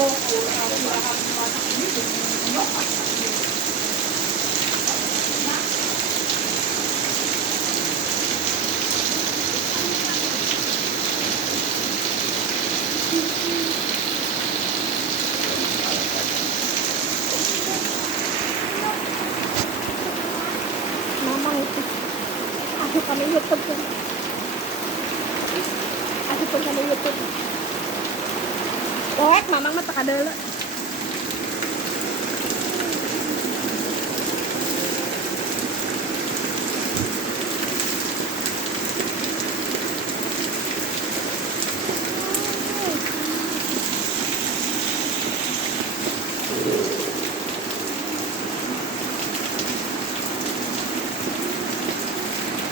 Mamang itu. Aduh kami YouTube tuh. Aduh pun kami YouTube. Wek, mamang mah teka deuleu.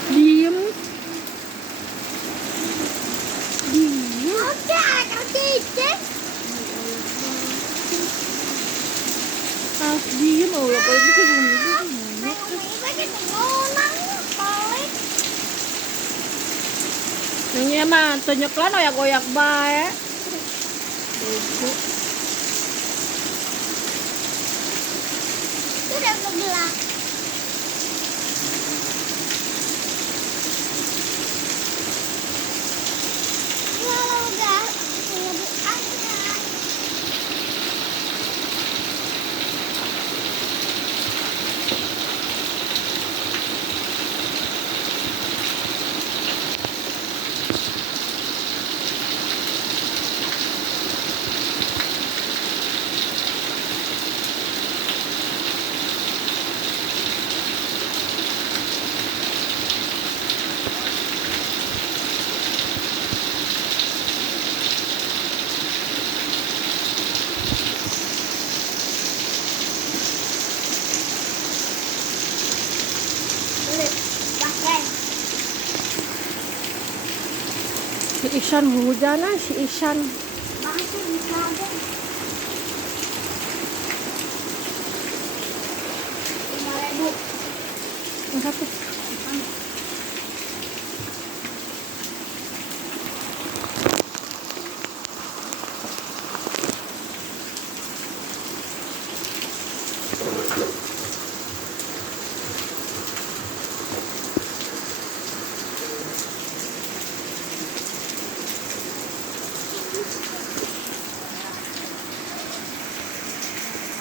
Diem. Harus diem Allah kalau itu Nanya mah tonyeklan oyak-oyak bae. Itu. Udah kebelah. Kalau udah lebih aja. Si Isan hujanan si Isan. Masih bisa aja. 5.000. Yang satu.